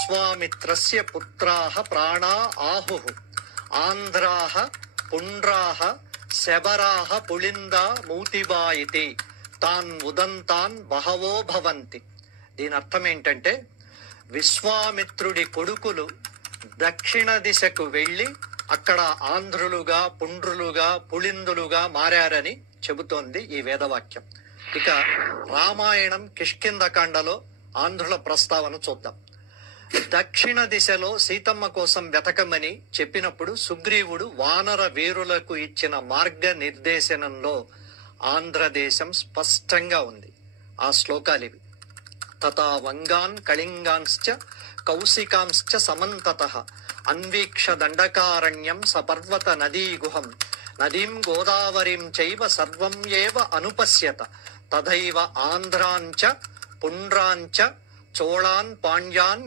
విశ్వామిత్రస్య పుత్రాః ప్రాణా ఆహుః ఆంధ్రాః పుండ్రాః శబరాః పుళిందా మూతిబా ఇతి తాన్ ఉదంతాన్ బహవో భవంతి. దీని అర్థం ఏంటంటే, విశ్వామిత్రుడి కొడుకులు దక్షిణ దిశకు వెళ్ళి అక్కడ ఆంధ్రులుగా, పుండ్రులుగా, పుళిందులుగా మారారని చెబుతోంది ఈ వేదవాక్యం. ఇక రామాయణం కిష్కింధకాండలో ఆంధ్రుల ప్రస్తావన చూద్దాం. దక్షిణ దిశలో సీతమ్మ కోసం వెతకమని చెప్పినప్పుడు సుగ్రీవుడు వానర వీరులకు ఇచ్చిన మార్గ నిర్దేశనంలో ఆంధ్రదేశం స్పష్టంగా ఉంది. ఆ శ్లోకాలివి: తథా వంగాన్ కళింగాంశ్చ కౌశికాంశ్చ సమంతతః అన్వీక్ష దండకారణ్యం సపర్వత నదీ గుహం నదీం గోదావరీం చైవ సర్వం ఏవ అనుపశ్యత తథైవ ఆంధ్రాంచ పుండ్రాంచ చోళాన్ పాండ్యాన్